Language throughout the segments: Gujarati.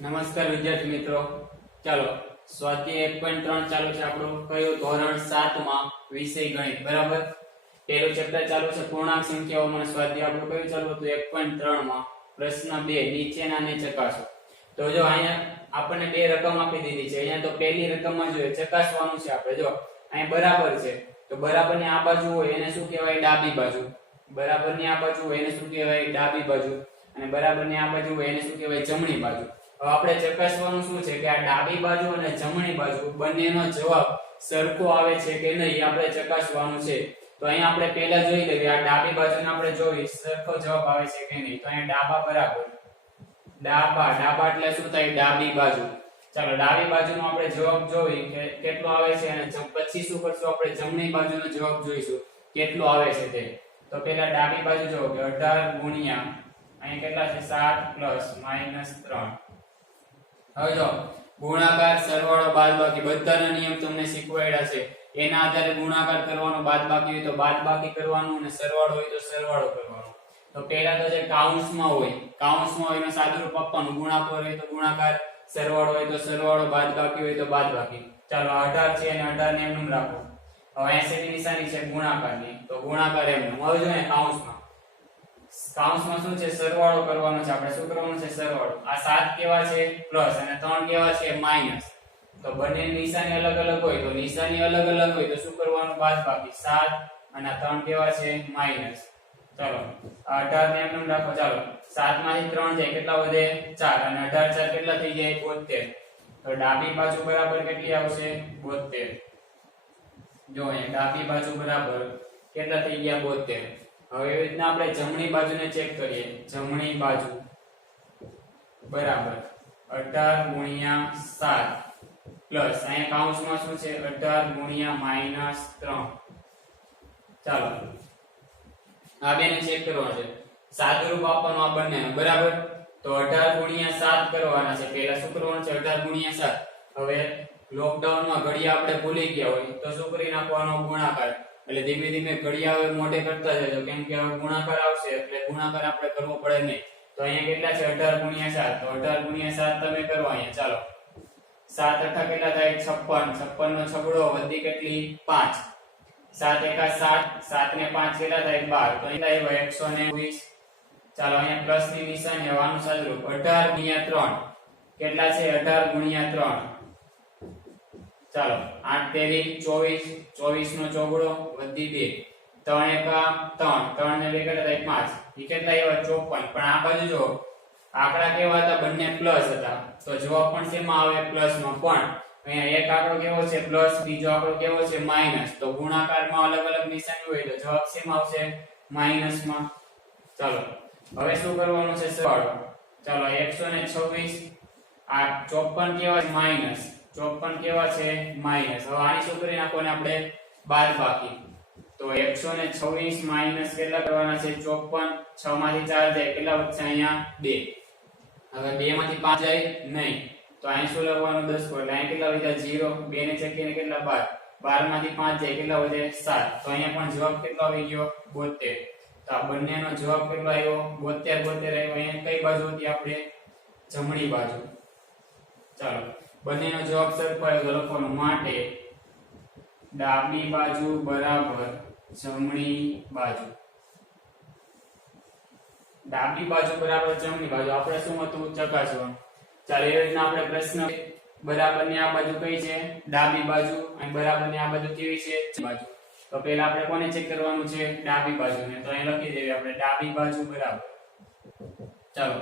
નમસ્કાર વિદ્યાર્થી મિત્રો, ચાલો સ્વાધ્યાય 1.3 ચાલુ છે આપણો કયો ધોરણ 7 માં વિષય ગણિત. બરાબર, પહેલું ચેપ્ટર ચાલુ છે પૂર્ણાંક સંખ્યાઓમાં. સ્વાધ્યાય આપણો કયો ચાલુ હતું 1.3 માં પ્રશ્ન 2 નીચેનાને ચકાસો. તો જો અહીંયા આપણને બે રકમ આપી દીધી છે. અહીંયા તો પહેલી રકમમાં જોઈએ ચકાસવાનું છે આપણે. જો અહીંયા બરાબર છે તો બરાબરની આ બાજુ હોય એને શું કહેવાય? ડાબી બાજુ. બરાબરની આ બાજુ હોય એને શું કહેવાય? ડાબી બાજુ. અને બરાબરની આ બાજુ હોય એને શું કહેવાય? જમણી બાજુ. હવે આપણે ચકાસવાનું શું છે કે આ ડાબી બાજુ અને જમણી બાજુ બંનેનો જવાબ સરખો આવે છે કે નહીં આપણે ચકાસવાનું છે. તો અહીંયા આપણે પહેલા જોઈ લઈએ આ ડાબી બાજુને આપણે જોઈ સરખો જવાબ આવે છે કે નહીં. તો અહીંયા ડાબા બરાબર ડાબા એટલે શું થાય? ડાબી બાજુ. ચાલો ડાબી બાજુનો આપણે જવાબ જોઈ કે કેટલો આવે છે અને પછી શું કરશું? આપણે જમણી બાજુનો જવાબ જોઈશું કેટલો આવે છે તે. તો પહેલા ડાબી બાજુ જો કે 18 ગુણ્યા અહીં કેટલા છે? 7 + -3. હવે જો ગુણાકાર, સરવાળો, બાદબાકી બધાના નિયમ તમને શીખવાડ્યા છે. એના આધારે ગુણાકાર કરવાનો, બાદબાકી હોય તો બાદબાકી કરવાનું અને સરવાળો હોય તો સરવાળો કરવાનો. તો પહેલા તો જે કાઉન્સમાં હોય એનો સાદુરૂપ આપવાનું. ગુણાકાર હોય તો ગુણાકાર, સરવાળો હોય તો સરવાળો, બાદબાકી હોય તો બાદબાકી. ચાલો 18 છે અને 18 ને એમનું રાખો. હવે 80 ની નિશાની છે ગુણાકારની, તો ગુણાકાર એમનું. હવે જો કાઉન્સમાં શું છે? સરવાળો કરવાનો છે. આપણે શું કરવાનું છે? સરવાળો. આ 7 કેવા છે? પ્લસ અને 3 કેવા છે? માઈનસ. તો બંનેની નિશાની અલગ અલગ હોય તો નિશાની અલગ અલગ હોય તો શું કરવાનું? બાદબાકી. 7 અને 3 કેવા છે? માઈનસ. ચાલો 18 ને એમનું રાખો. ચાલો 7 માંથી 3 જાય કેટલા વધે? 4 અને 18 4 કેટલા થઈ જાય? 72. તો ડાબી બાજુ બરાબર કેટલી આવશે? 72. જો અહીંયા ડાબી બાજુ બરાબર કેટલા થઈ ગયા? 72. હવે એવી રીતના આપણે જમણી બાજુને ચેક કરીએ. જમણી બાજુ બરાબર 18 ગુણ્યા 7 પ્લસ અહીંયા કાઉન્સમાં શું છે? 18 ગુણ્યા -3. ચાલો આ બેને ચેક કરવાનો છે. સાદુરૂપ આપવાનું આ બંનેનો. બરાબર, તો 18 ગુણ્યા 7 કરવાના છે. પહેલા શું કરવાનું છે? 18 ગુણ્યા 7. હવે લોકડાઉનમાં ઘડિયા આપણે ભૂલી ગયા હોય તો શું કરી નાખવાનો? ગુણાકાર. એટલે ધીમે ધીમે ઘડિયા મોઢે કરતા જજો, કેમ કે હવે ગુણાકાર આવશે એટલે ગુણાકાર આપણે કરવો પડે નહીં. તો અહીંયા કેટલા છે? 18 ગુણ્યા 7. તો 18 ગુણ્યા 7 તમે કરો અહીંયા. ચાલો 7 8 કેટલા થાય? 56. 56 નો છગડો વધી કેટલી? 5. 7 એકા 7. 7 ને 5 કેટલા થાય? 12. તો અહીંયા થાય 120. ચાલો અહીંયા પ્લસ ની નિશાની આવવાનું સાદુરૂપ 18 ગુણ્યા 3 કેટલા છે? 18 ગુણ્યા 3. ચાલો 8 તેરી 24. 24 નો ચોગડો વધી 2. 3 એકા 3. 3 ને 2 કેટલા થાય? 5. એ કેટલા આવ્યા? 54. પણ આ બાજુ જો આંકડા કેવા હતા? બંને પ્લસ હતા. તો જવાબ પણ શેમાં આવે? પ્લસમાં. પણ અહીંયા એક આંકડો કેવો છે? પ્લસ. બીજો આંકડો કેવો છે? માઈનસ. તો ગુણાકારમાં અલગ અલગ નિશાની હોય તો જવાબ શેમાં આવશે? માઈનસમાં. ચાલો હવે શું કરવાનું છે? સરવાળો. ચાલો 126. આ 54 કેવા છે? માઈનસ. 54 કેવા છે? માઈનસ. હવે આની શું કરી નાખવાનું આપણે? બાદબાકી. તો 126 માઈનસ કેટલા કરવાના છે? 54. 6 માંથી 4 જાય કેટલા વધશે? અહીંયા 2. હવે 2 માંથી 5 જાય નહીં તો અહીં શું લખવાનું? 10 એટલે અહીં કેટલા વધ્યા? 0. 2 ને ચેકીને કેટલા? 12. 12 માંથી 5 જાય કેટલા વધે? 7. તો અહીંયા પણ જવાબ કેટલો આવી ગયો? 72. તો આ બંનેનો જવાબ કેટલો આવ્યો? 72 આવ્યો. અહીંયા કઈ બાજુ હતી આપણે? જમણી બાજુ. ચાલો બંનેનો જવાબ સરખો આવ્યો તો લખવાનું માટે ડાબી બાજુ બરાબર જમણી બાજુ. ડાબી બાજુ બરાબર જમણી બાજુ આપણે શું હતું? ચકાસવાનું. ચાલો એ રીતના આપણે પ્રશ્ન બરાબરની આ બાજુ કઈ છે? ડાબી બાજુ. અને બરાબરની આ બાજુ કેવી છે? બાજુ. તો પહેલા આપણે કોને ચેક કરવાનું છે? ડાબી બાજુને. તો અહીં લખી દેવી આપણે ડાબી બાજુ બરાબર. ચાલો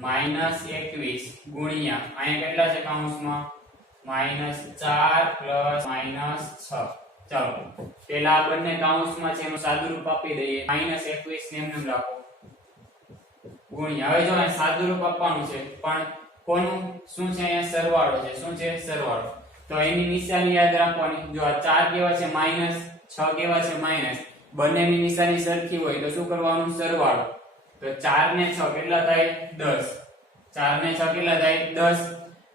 -21 ગુણ્યા અહીંયા કેટલા છે? કાઉન્સમાં -4 + -6. ચાલો પહેલા આ બંને કાઉન્સમાં છે એનું સાદુરૂપ આપી દઈએ. -21 ને એમને રાખો ગુણ્યા. હવે જો અહીં સાદુરૂપ આપવાનું છે પણ કોનું? શું છે? અહીંયા સરવાળો છે. શું છે? સરવાળો. તો એની નિશાની યાદ રાખવાની. જો આ 4 કેવા છે? માઈનસ. 6 કેવા છે? માઈનસ. બંનેની નિશાની સરખી હોય તો શું કરવાનું? સરવાળો. તો 4 ને 6 કેટલા થાય? 10. 4 ને 6 કેટલા થાય? 10.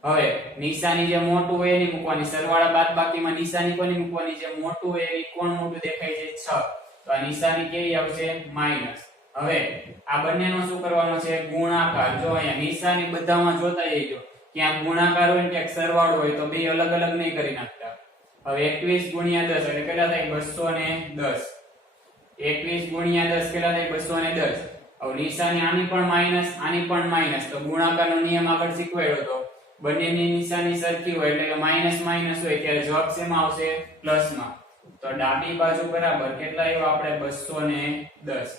હવે નિશાની જે મોટું હોય એની મૂકવાની. સરવાળા બાદબાકીમાં નિશાની કોની મૂકવાની? જે મોટું હોય એ કોણ મોટું દેખાય છે? 6. તો આ નિશાની કેવી આવશે? માઈનસ. હવે આ બંનેનો શું કરવાનો છે ગુણાકાર જો અહીંયા નિશાની બધામાં જોતા જઈજો ક્યાંક ગુણાકાર હોય ને ક્યાંક સરવાળો હોય તો બે અલગ અલગ નહીં કરી નાખતા હવે 21 ગુણ્યા 10 એટલે કેટલા થાય 210 21 ગુણ્યા 10 કેટલા થાય 210 હવે નિશાની આની પણ માઈનસ તો ગુણાકારનો નિયમ આગળ શીખવાડ્યો તો બંનેની નિશાની સરખી હોય એટલે કે માઈનસ માઈનસ હોય ત્યારે જવાબ શેમાં આવશે પ્લસમાં તો ડાબી બાજુ બરાબર કેટલા આવ્યા આપણે 210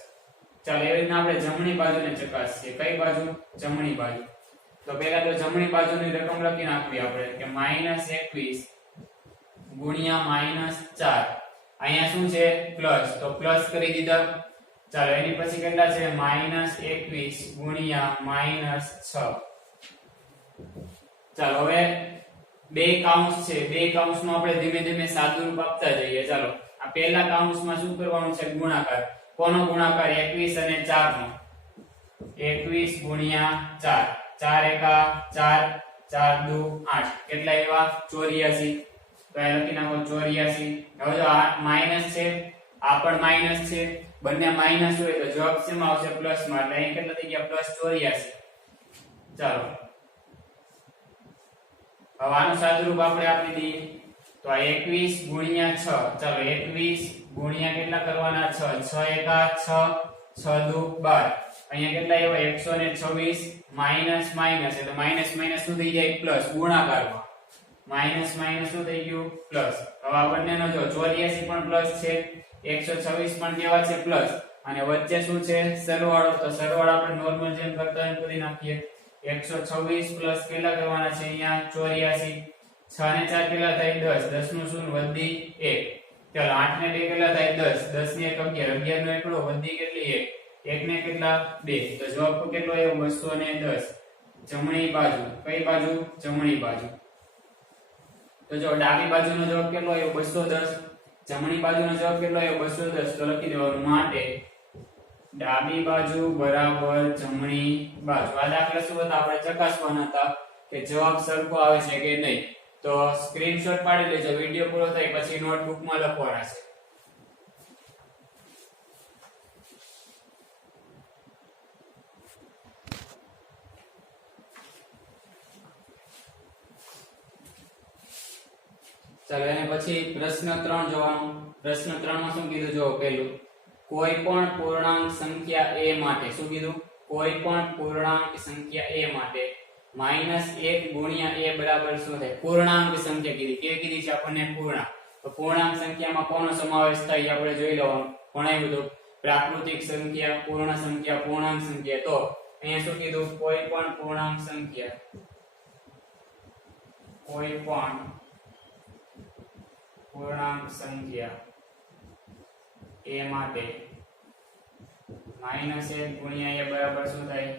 ચાલો એવી રીતના આપણે જમણી બાજુને ચકાસીએ કઈ બાજુ જમણી બાજુ તો પહેલા તો જમણી બાજુની રકમ લખી નાખવી આપણે કે -21 ગુણ્યા -4 અહીંયા શું છે પ્લસ તો પ્લસ કરી દીધા ચાલો એની પછી કેટલા છે -21 ગુણ્યા -6 ચાલો હવે બે કાઉન્સ છે બે કાઉન્સમાં આપણે ધીમે ધીમે સાદુરૂપ આપતા જઈએ ચાલો આ પહેલા કાઉન્સમાં શું કરવાનું છે ગુણાકાર કોનો ગુણાકાર 21 અને 4 નો 21 ગુણ્યા 4 4 એકા 4 4 દુ 8 કેટલા એવા 84 તો એ લખી નાખો 84 હવે જો આ માઈનસ છે આ પણ માઈનસ છે બંને માઈનસ હોય તો જવાબ શેમાં આવશે પ્લસ માં એટલે અહીં કેટલા થઈ ગયા +84 ચાલો હવે આનું સાદુરૂપ આપણે આપી દઈએ તો આ 21 ગુણ્યા 6 ચાલો 21 ગુણ્યા કેટલા કરવાના 6 6 એકા 6 6 દુ 12 અહીંયા કેટલા એવા 126 માઈનસ માઈનસ એટલે માઈનસ માઈનસ શું થઈ જાય પ્લસ ગુણાકારમાં માઈનસ માઈનસ શું થઈ ગયું પ્લસ હવે આ બંનેનો જો 84 પણ પ્લસ છે 126 પણ કેવા છે પ્લસ અને વચ્ચે શું છે સરવાળો તો સરવાળો આપણે નોર્મલ જેમ કરતા હોય કરી નાખીએ 126 પ્લસ કેટલા કરવાના છે અહીંયા 84 6 ને 4 કેટલા થાય 10 10 નું શૂન્ય વધી 1 ચાલો 8 ને 2 કેટલા થાય 10 10 ને 1 11 11 નો એકડો વધી કેટલી 1 1 ને કેટલા 2 તો જવાબ કેટલો આવ્યો 210 જમણી બાજુ કઈ બાજુ જમણી બાજુ તો જો ડાબી બાજુનો જવાબ કેટલો આવ્યો 210 જમણી બાજુનો જવાબ કેટલો આવ્યો 210 તો લખી દેવાનું માટે ડાબી બાજુ બરાબર જમણી બાજુ આ દાખલા શું હતા આપણે ચકાસવાના હતા કે જવાબ સરખો આવે છે કે નહીં તો સ્ક્રીનશોટ પાડી લેજો વિડિયો પૂરો થાય પછી નોટબુકમાં લખવાના છે ચાલો એને પછી પ્રશ્ન 3 જોવાનું પ્રશ્ન 3 માં શું કીધું જો પહેલું કોઈ પણ પૂર્ણાંક સંખ્યા a માટે શું કીધું કોઈ પણ પૂર્ણાંક સંખ્યા a માટે -1 ગુણ્યા a બરાબર શું થાય પૂર્ણાંક સંખ્યા કીધી કેવી કીધી છે આપણને પૂર્ણાંક તો પૂર્ણાંક સંખ્યામાં કોનો સમાવેશ થાય આપણે જોઈ લેવાનું ભણાવ્યું તો પ્રાકૃતિક સંખ્યા પૂર્ણ સંખ્યા પૂર્ણાંક સંખ્યા તો અહીંયા શું કીધું કોઈ પણ પૂર્ણાંક સંખ્યા કોઈ પણ પૂર્ણાંક સંખ્યા a માટે -1 ગુણ્યા a બરાબર શું થાય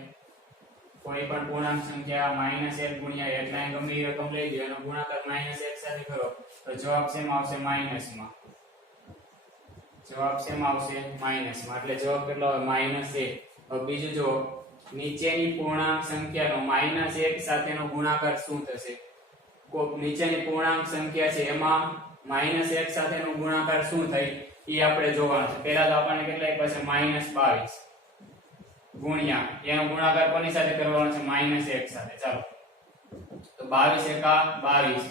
કોઈ પણ પૂર્ણાંક સંખ્યા -1 ગુણ્યા a એટલે ગમે એ રકમ લઈ લો એનો ગુણાકાર -1 સાથે કરો તો જવાબ શેમાં આવશે માઈનસમાં જવાબ શેમાં આવશે માઈનસમાં એટલે જવાબ કેટલો આવે -1 હવે બીજું જો નીચેની પૂર્ણાંક સંખ્યાનો -1 સાથેનો ગુણાકાર શું થશે નીચેની પૂર્ણાંક સંખ્યા છે એમાં -1 સાથેનો ગુણાકાર શું થાય એ આપણે જોવાનું છે પહેલા તો આપણને કેટલા આપ્યા છે -22 ગુણ્યા એનો ગુણાકાર કોની સાથે કરવાનો છે -1 સાથે ચાલો તો 22 એકા 22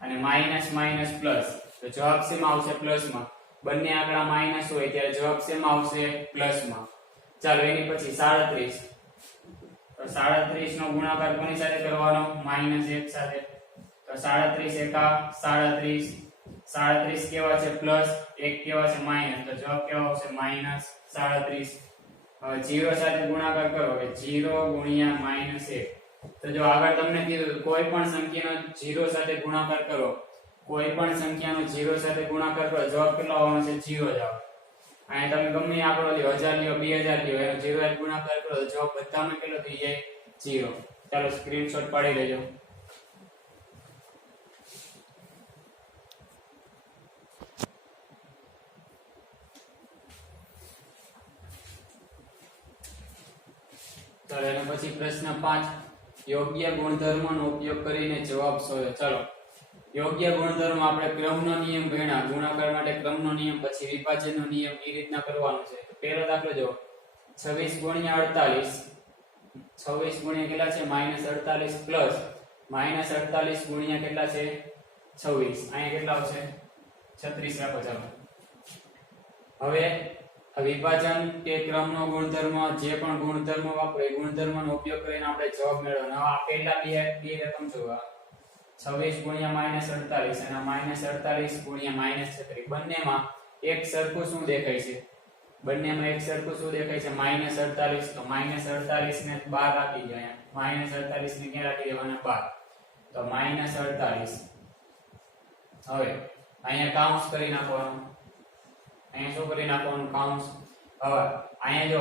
અને માઈનસ માઈનસ પ્લસ તો જવાબ શેમાં આવશે પ્લસમાં બંને આંકડા માઈનસ હોય ત્યારે જવાબ શેમાં આવશે પ્લસમાં ચાલો એની પછી 37 તો 37 નો ગુણાકાર કોની સાથે કરવાનો -1 સાથે તો 37 એકા 37 37 કેવા છે પ્લસ 1 કેવા છે માઈનસ તો જવાબ કેવો આવશે -37 હવે 0 સાથે ગુણાકાર કરો કે 0 ગુણ્યા -1 તો જો આગળ તમને કીધું કોઈ પણ સંખ્યાનો 0 સાથે ગુણાકાર કરો કોઈ પણ સંખ્યાનો 0 સાથે ગુણાકાર કરો જવાબ કેટલો આવવાનો છે 0 જ આવે અહીં તમે ગમે આંકડો લ્યો 1000 લ્યો 2000 લ્યો એનો 0 સાથે ગુણાકાર કરો તો જવાબ બધામાં કેટલો થઈ જાય 0 ચાલો સ્ક્રીનશોટ પાડી લેજો ચાલો એના પછી પ્રશ્ન 5 યોગ્ય ગુણધર્મનો ઉપયોગ કરીને જવાબ શોધો ચાલો યોગ્ય ગુણધર્મ આપણે ક્રમનો નિયમ ભણ્યા ગુણાકાર માટે ક્રમનો નિયમ પછી વિભાજનનો નિયમ એ રીતના કરવાનો છે તો પહેલો દાખલો જો 26 ગુણ્યા 48, 26 ગુણ્યા કેટલા છે -48 પ્લસ -48 ગુણ્યા કેટલા છે 26, અહીંયા કેટલા આવશે 36 રાખો. ચાલો હવે આ વિભાજન કે ક્રમનો ગુણધર્મ, જે પણ ગુણધર્મ વાપરો એ ગુણધર્મનો ઉપયોગ કરીને આપણે જવાબ મેળવવાનો. હવે આ પહેલા બે રકમ જોવા, 26 ગુણ્યા -48 અને -48 ગુણ્યા -36, બંનેમાં એક સરખું શું દેખાય છે? બંનેમાં એક સરખું શું દેખાય છે? -48. તો -48 ને 12 રાખી દો. અહીંયા -48 ને ક્યાં રાખી દેવાના? 12. તો -48. હવે અહીંયા કાઉન્સ કરી નાખવાનું. અહીંયા શું કરી નાખવાનું? કાઉન્સ. હવે અહીંયા જો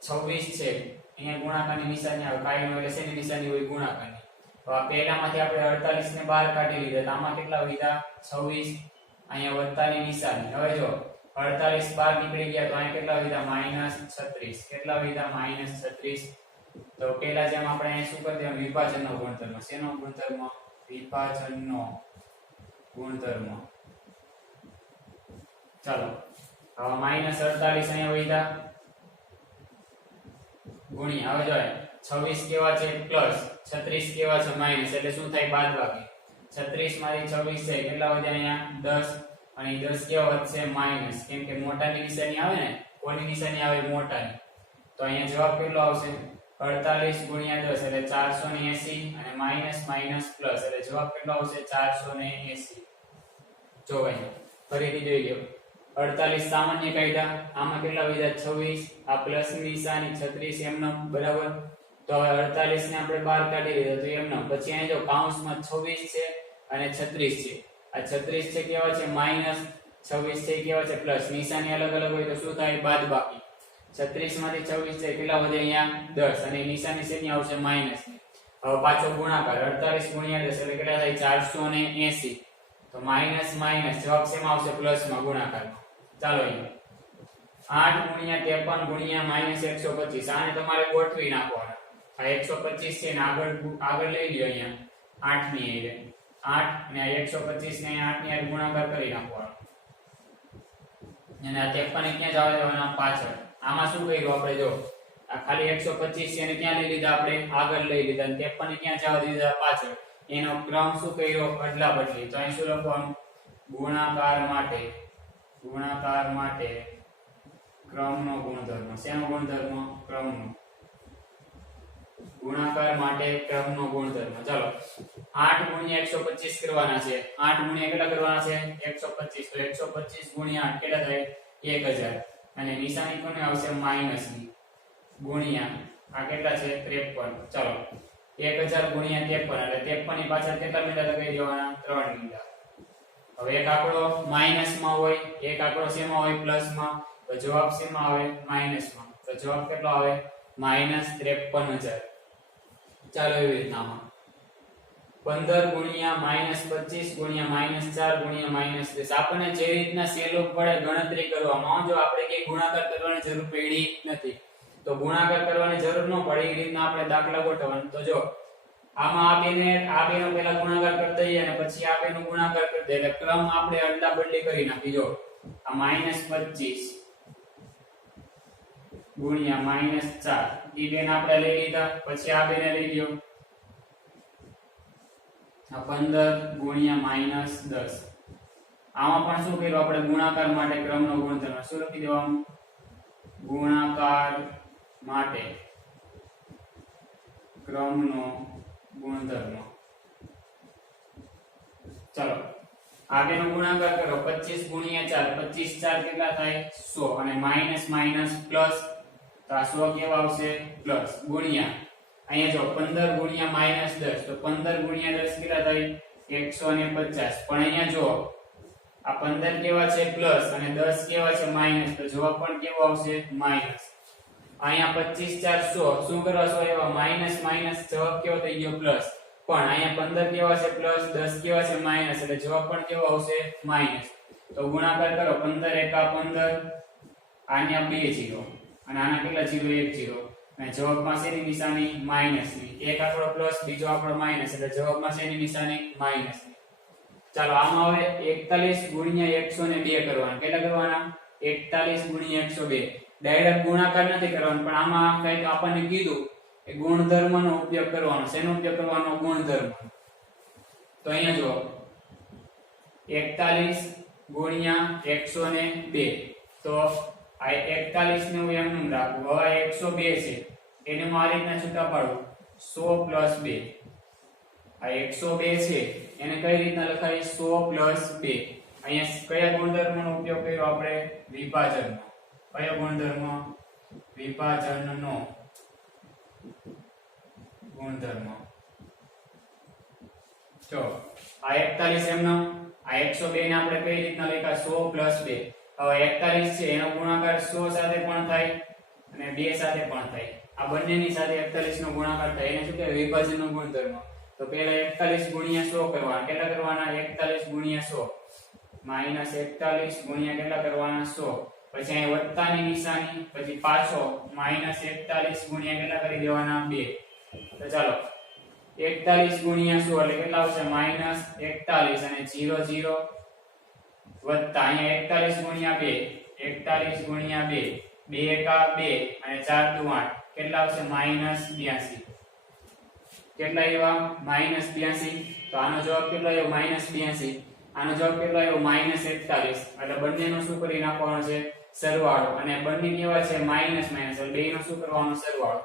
26 છે, અહીંયા ગુણાકારની નિશાની આવે. કાયમ એટલે શેની નિશાની હોય? ગુણાકારની. તો આ પહેલામાંથી આપણે 48 ને 12 કાઢી લીધા, તો આમાં કેટલા વધ્યા? 26. અહીંયા વત્તાની નિશાની. હવે જો 48 12 નીકળી ગયા, તો અહીંયા કેટલા વધ્યા? -36. કેટલા વધ્યા? -36. તો પહેલા જેમ આપણે અહીંયા શું કરી દેવાનું? વિભાજનનો ગુણધર્મ. શેનો ગુણધર્મ? વિભાજનનો ગુણધર્મ. ચાલો હવે -48 અહીંયા વધ્યા ગુણ્યા. હવે જો 26 કેવા છે? પ્લસ, 36 કેવા છે? માઈનસ. એટલે શું થાય? બાદબાકી. 36 માંથી 26 છે, કેટલા વધ્યા? અહીંયા 10. અને 10 કેવા વધશે? માઈનસ. કેમ કે મોટાની નિશાની આવે ને. કોની નિશાની આવે? મોટાની. તો અહીંયા જવાબ કેટલો આવશે? 48 ગુણ્યા 10 એટલે 480, અને માઈનસ માઈનસ પ્લસ એટલે જવાબ કેટલો આવશે? 480. જો ભાઈ ફરીથી જોઈ લો. 48 સામાન્ય કાઢ્યા, આમાં કેટલા વધ્યા? 26. આ પ્લસ ની નિશાની 36 એમનો બરાબર. તો હવે 48 ને આપણે બહાર કાઢી લીધો તો એમનો. પછી અહીં જો કાઉન્સમાં 26 છે અને 36 છે. આ 36 છે કેવા છે? માઈનસ. 26 છે કેવા છે? પ્લસ. નિશાની અલગ અલગ હોય તો શું થાય? બાદબાકી. 36 માંથી 26 છે, કેટલા વધે? અહીંયા 10. અને નિશાની શેની આવશે? માઈનસ. હવે પાછો ગુણાકાર 48 ગુણ્યા 10 એટલે કેટલા થાય? 480. તો માઈનસ માઈનસ જવાબ શેમાં આવશે? પ્લસમાં, ગુણાકારમાં. ચાલો અહીંયા 8 ગુણ્યા 53 ગુણ્યા -125. આને તમારે ગોઠવી નાખવાના. આ 125 છે ને આગળ લઈ લ્યો. અહીંયા 8 ની એટલે 8 અને 125 ને 8 ની હારે ગુણાકાર કરી નાખવાનો. અને આ 53 ક્યાં જવા દેવાના? પાછળ. આમાં શું કર્યું આપણે? જો આ ખાલી 125 છે એને ક્યાં લઈ લીધા? આપણે આગળ લઈ લીધા. અને 53 ને ક્યાં જવા દીધા? પાછળ. એનો ક્રમ શું કર્યો? અદલા બદલી. તો અહીં શું લખવાનું? ગુણાકાર માટે, ગુણાકાર માટે ક્રમનો ગુણધર્મ. શેનો ગુણધર્મ? ક્રમનો. ગુણાકાર માટે ક્રમનો ગુણધર્મ. ચાલો 8 ગુણ્યા 125 કરવાના છે. 8 ગુણ્યા કેટલા કરવાના છે? 125. તો 125 ગુણ્યા 8 કેટલા થાય? 1000. અને નિશાની કોને આવશે? માઈનસ ની. ગુણ્યા આ કેટલા છે? 53. ચાલો 1000 ગુણ્યા 53 એટલે 53 ની પાછળ કેટલા મીંડા લગાવી દેવાના? 3 મીંડા. હવે એક આંકડો માઈનસ માં હોય, એક આંકડો શેમાં હોય? પ્લસ માં. તો જવાબ શેમાં આવે? માઈનસ માં. તો જવાબ કેટલો આવે? -53000. ચાલો એવી રીતના 15 ગુણ્યા -25 ગુણ્યા -4 ગુણ્યા -10. આપણને જે રીતના સહેલો પડે ગણતરી કરવામાં, જો આપણે કે ગુણાકાર કરવાની જરૂર પડી નથી, તો ગુણાકાર કરવાની જરૂર ન પડે એ રીતના આપણે દાખલા ગોઠવવાનો. તો જો આમાં આ બેનો પહેલા ગુણાકાર કરી દઈએ અને પછી આ બેનો ગુણાકાર કરી દઈએ, એટલે ક્રમ આપણે અદલા બદલી કરી નાખી. જો આ -25 ગુણ્યા -4 ઈ બેન આપણે લઈ લીધા, પછી આ બેને લઈ લ્યો. આ 15 ગુણ્યા -10. આમાં પણ શું કર્યું આપણે? ગુણાકાર માટે ક્રમનો ગુણધર્મ. શું લખી દેવાનું? ગુણાકાર માટે ક્રમનો ગુણધર્મ. ચાલો આ બેનો ગુણાકાર કરો. 25 ગુણ્યા 4, 25 4 કેટલા થાય? 100. અને માઈનસ માઈનસ પ્લસ, તો આ 100 કેવા આવશે? પ્લસ. ગુણ્યા અહીંયા જો 15 ગુણ્યા -10, તો 15 ગુણ્યા 10 કેટલા થાય? 150. પણ અહીંયા જો આ 15 કેવા છે? પ્લસ, અને 10 કેવા છે? માઈનસ. તો જવાબ પણ કેવો આવશે? માઈનસ. અહીંયા 25 4 100 શું કરવા? 100 એવા માઈનસ માઈનસ જવાબ કેવો થઈ ગયો? પ્લસ. પણ અહીંયા 15 કેવા છે? પ્લસ, 10 કેવા છે? માઈનસ. એટલે જવાબ પણ કેવો આવશે? માઈનસ. તો ગુણાકાર કરો. 15 એકા 15, આના 2 0 અને આના કેટલા 0? 1 0. અને જવાબમાં શેની નિશાની? માઈનસ ની. એક આંકડો પ્લસ, બીજો આંકડો માઈનસ, એટલે જવાબમાં શેની નિશાની? માઈનસ ની. ચાલો આમાં હવે 41 ગુણ્યા 102 કરવાના. કેટલા કરવાના? 41 ગુણ્યા 102. ડાયરેક્ટ ગુણાકાર નથી કરવાનો, પણ આમાં કંઈક આપણને કીધું કે ગુણધર્મનો ઉપયોગ કરવાનો. શેનો ઉપયોગ કરવાનો? ગુણધર્મ. તો અહીંયા જો 41 ગુણ્યા 102, તો આ 41 ને હું એમનું રાખું. હવે 102 છે એને હું આ રીતના છૂટા પાડું 100 + 2. આ 102 છે એને કઈ રીતના લખાય? 100 + 2. અહીંયા કયા ગુણધર્મનો ઉપયોગ કર્યો આપણે? વિભાજનનો. કયો ગુણધર્મ? વિભાજનનો ગુણધર્મ. જો આ 41 એમનો, આ 102 ને આપણે કઈ રીતના લખ્યા? 100 + 2. હવે 41 છે એનો ગુણાકાર 100 સાથે પણ થાય અને 2 સાથે પણ થાય. આ બંનેની સાથે 41 નો ગુણાકાર થાય એને શું કહેવાય? વિભાજનનો ગુણધર્મ. તો પહેલા 41 ગુણ્યા 100 કરવાના. કેટલા કરવાના? 41 ગુણ્યા 100 માઈનસ 41 ગુણ્યા કેટલા કરવાના? 100. પછી અહીં વત્તાની નિશાની, પછી પાછો માઈનસ 41 ગુણ્યા કેટલા કરી દેવાના? 2. તો ચાલો 41 ગુણ્યા 100 એટલે કેટલા આવશે? માઈનસ 41 અને 0 0 વત્તા અહીંયા 41 ગુણ્યા 2, 41 ગુણ્યા 2, 2 એકા 2 અને 4 દુ 8, કેટલા આવશે? માઈનસ 82. કેટલા આવ્યા? માઈનસ 82. તો આનો જવાબ કેટલો આવ્યો? માઈનસ 82. આનો જવાબ કેટલો આવ્યો? માઈનસ 41. એટલે બંનેનો શું કરી નાખવાનો છે? સરવાળો. અને બંને કેવા છે? માઈનસ માઈનસ, એટલે બેયનો શું કરવાનો? સરવાળો.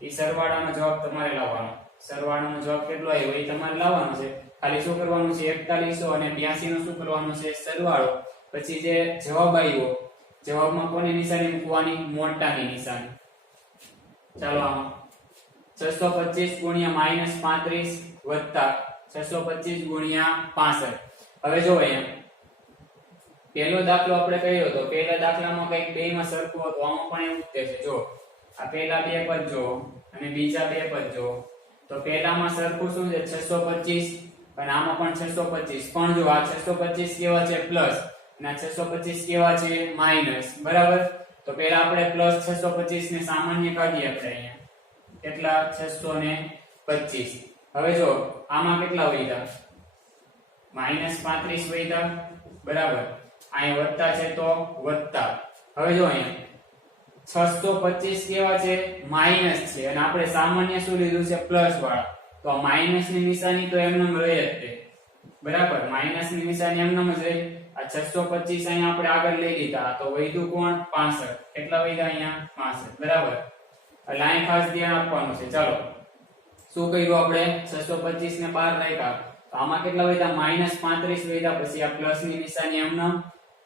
એ સરવાળાનો જવાબ તમારે લાવવાનો. સરવાળાનો જવાબ કેટલો આવ્યો એ તમારે લાવવાનો છે. ખાલી શું કરવાનું છે? 41 અને 82 નો શું કરવાનો છે? સરવાળો. પછી જે જવાબ આવ્યો, જવાબમાં કોની નિશાની મૂકવાની? મોટાની નિશાની. ચાલો આમાં 625 ગુણ્યા માઈનસ 35 વત્તા 625 ગુણ્યા 65. હવે જો અહીંયા પહેલો દાખલો આપણે કર્યો તો પહેલા દાખલામાં કંઈક બેયમાં સરખું હતું, આમાં પણ એવું જ છે. જો આ પહેલા બે પદ જો અને બીજા બે પદ જો, તો પહેલામાં સરખું શું છે? 625 અને આમાં પણ 625. પણ જો આ 625 કેવા છે? પ્લસ, અને આ 625 કેવા છે? માઈનસ. બરાબર. તો પહેલા આપણે પ્લસ 625 ને સામાન્ય કાઢીએ આપણે અહીંયા. કેટલા? 625. હવે જો આમાં કેટલા વધ્યા? માઈનસ 35 વધ્યા. બરાબર. અહીંયા વત્તા છે તો વત્તા. હવે જો અહીંયા 625 કેવા છે? માઈનસ છે અને આપણે સામાન્ય શું લીધું છે? પ્લસ વાળા. તો આ માઈનસ ની નિશાની તો એમનેમ રહી જ છે. બરાબર. માઈનસ ની નિશાની એમનેમ જ રહી. આ 625 અહીંયા આપણે આગળ લઈ લીધા તો વધ્યું કોણ? 65. કેટલા વધ્યા અહીંયા? 65. બરાબર. એટલે અહીં ખાસ ધ્યાન આપવાનું છે. ચાલો શું કર્યું આપણે? 625 ને બહાર રાખ્યા તો આમાં કેટલા વધ્યા? માઈનસ 35 વધ્યા. પછી આ પ્લસ ની નિશાની એમનેમ.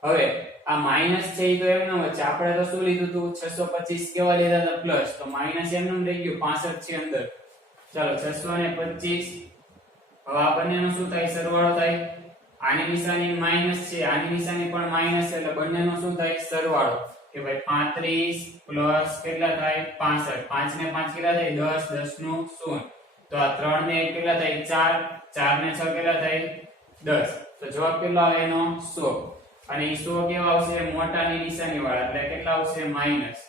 હવે આ માઈનસ છે એ તો એમનેમ જ છે. આપણે તો શું લીધું હતું? 625 કેવા લીધા હતા? પ્લસ. તો માઈનસ એમનેમ રહી ગયું, 65 છે અંદર. ચાલો 625. હવે આ બંનેનો શું થાય? સરવાળો થાય. આની નિશાની માઈનસ છે, આની નિશાની પણ માઈનસ છે, એટલે બંનેનો શું થાય? સરવાળો. કે ભાઈ 35 પ્લસ કેટલા થાય? 65. 5 ને 5 કેટલા થાય? 10, 10 નું 0. તો આ 3 ને 1 કેટલા થાય? 4, 4 ને 6 કેટલા થાય? 10. તો જવાબ કેટલો આવે એનો? 100. અને એ 100 કેવા આવશે? મોટાની નિશાની વાળા, એટલે કેટલા આવશે? માઈનસ.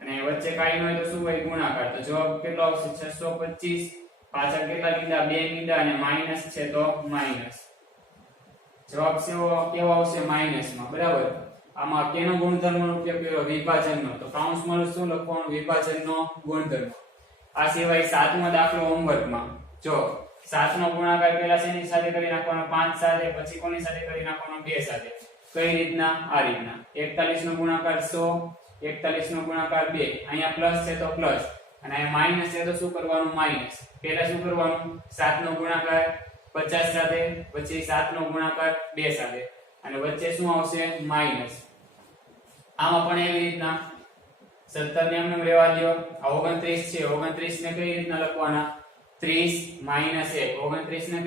અને વચ્ચે કાઈ ન હોય તો શું હોય? ગુણાકાર. તો જવાબ કેટલો આવશે? 625. પાછળ કેટલા લીધા? 2 લીધા અને માઈનસ છે તો માઈનસ. જવાબ કેવો આવશે? માઈનસ માં. બરાબર. આમાં કેનો ગુણધર્મનો ઉપયોગ કર્યો? વિભાજનનો. તો કૌંસમાં શું લખવાનું? વિભાજનનો ગુણધર્મ. આ સિવાય 7મો દાખલો હોમવર્કમાં જો 7 નો ગુણાકાર પહેલા શેની સાથે કરી નાખવાનો? 5 સાથે. પછી કોની સાથે કરી નાખવાનો? 2 સાથે. કઈ રીતના? આ રીતના. 41 નો ગુણાકાર 100, 41 નો ગુણાકાર 2. અહીંયા પ્લસ છે તો પ્લસ અને અહીંયા માઈનસ છે તો શું કરવાનું? માઈનસ. પહેલા શું કરવાનું? 7 નો ગુણાકાર 50 સાથે, પછી 7 નો ગુણાકાર 2 સાથે અને વચ્ચે શું આવશે? માઈનસ. આમાં પણ એવી રીતના 17 ને એમને રહેવા દો. આ 29 છે, 29 ને કઈ રીતના લખવાના? 30 માઈનસ 1. 29 ને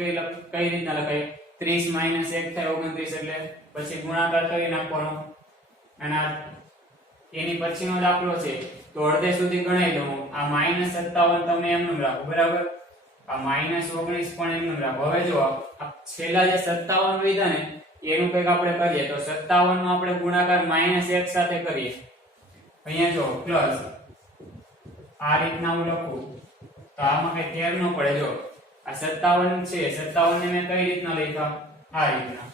કઈ રીતના લખાય? 30 માઈનસ 1 થાય 29, એટલે પછી ગુણાકાર કરી નાખવાનો. અને એની પછીનો દાખલો છે તો અડધે સુધી ગણાઈ દઉં. આ માઈનસ 57 તમે એમનું રાખો. બરાબર. આ માઈનસ 19 પણ એમનું રાખો. હવે જો આ છેલ્લા જે 57 વધ્યા ને એનું કંઈક આપણે કરીએ તો 57 નો આપણે ગુણાકાર માઈનસ 1 સાથે કરીએ. અહીંયા જો પ્લસ આ રીતના હું લખું તો આમાં કઈ ફેર ન પડે. જો આ 57 છે, 57 ને મેં કઈ રીતના લખ્યા? આ રીતના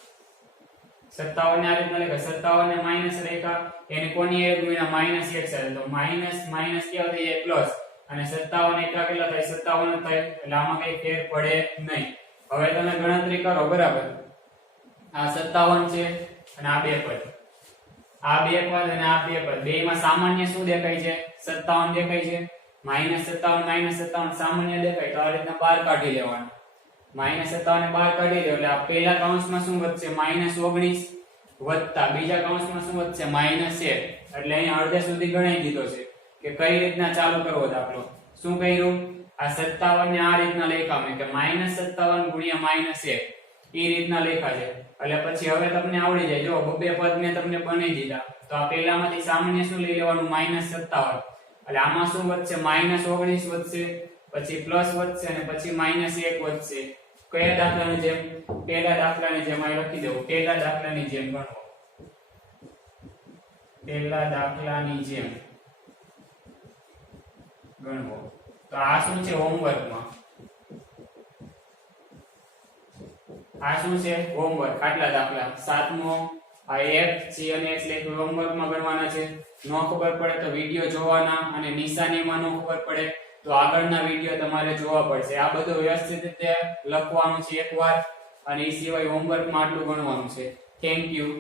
57 ને આ રીતના લખ્યા 57 ને માઈનસ લખ્યા એને કોની એક ગુણ્યા માઈનસ 1 સાથે તો માઈનસ માઈનસ કેવા થઈ જાય પ્લસ અને 57 એકા કેટલા થાય 57 થાય એટલે આમાં કઈ ફેર પડે નહીં. હવે તમે ગણતરી કરો બરાબર આ 57 છે અને આ બે પદ આ બે પદ અને આ બે પદ બેયમાં સામાન્ય શું દેખાય છે 57 દેખાય છે -57 સામાન્ય દેખાય તો આ રીતના બહાર કાઢી લેવાનું -57 ને બહાર કાઢી લો એટલે આ પહેલા કૌંસમાં શું વધશે -19 વત્તા બીજા કૌંસમાં શું વધશે -1 એટલે અહીં અડધે સુધી ગણાઈ દીધો છે કે કઈ રીતના ચાલુ કરવો દાખલો. શું કર્યું આ 57 ને આ રીતના લખ્યા મેં કે -57 ગુણ્યા -1 એ રીતના લખ્યા છે એટલે પછી હવે તમને આવડી જાય જો બે પદ મેં તમને બનાવી દીધા તો આ પહેલામાંથી સામાન્ય શું લઈ લેવાનું -57 એટલે આમાં શું વધશે -19 વધશે પછી પ્લસ વધશે અને પછી -1 વધશે. કયા દાખલાની જેમ પહેલા દાખલાની જેમ અહીં લખી દેવું પહેલા દાખલાની જેમ ગણો પહેલા દાખલાની જેમ ગણવો. તો આ શું છે હોમવર્કમાં આ શું છે હોમવર્ક આટલા દાખલા સાતમો આ f c અને x લખ્યું હોમવર્કમાં ગણવાના છે. નો ખબર પડે તો વિડિયો જોવાના અને નિશાનીમાં નો ખબર પડે તો આગળના વિડિયો તમારે જોવા પડશે. આ બધું વ્યવસ્થિત રીતે લખવાનું છે એકવાર અને એ સિવાય હોમવર્કમાં આટલું ગણવાનું છે. Thank you.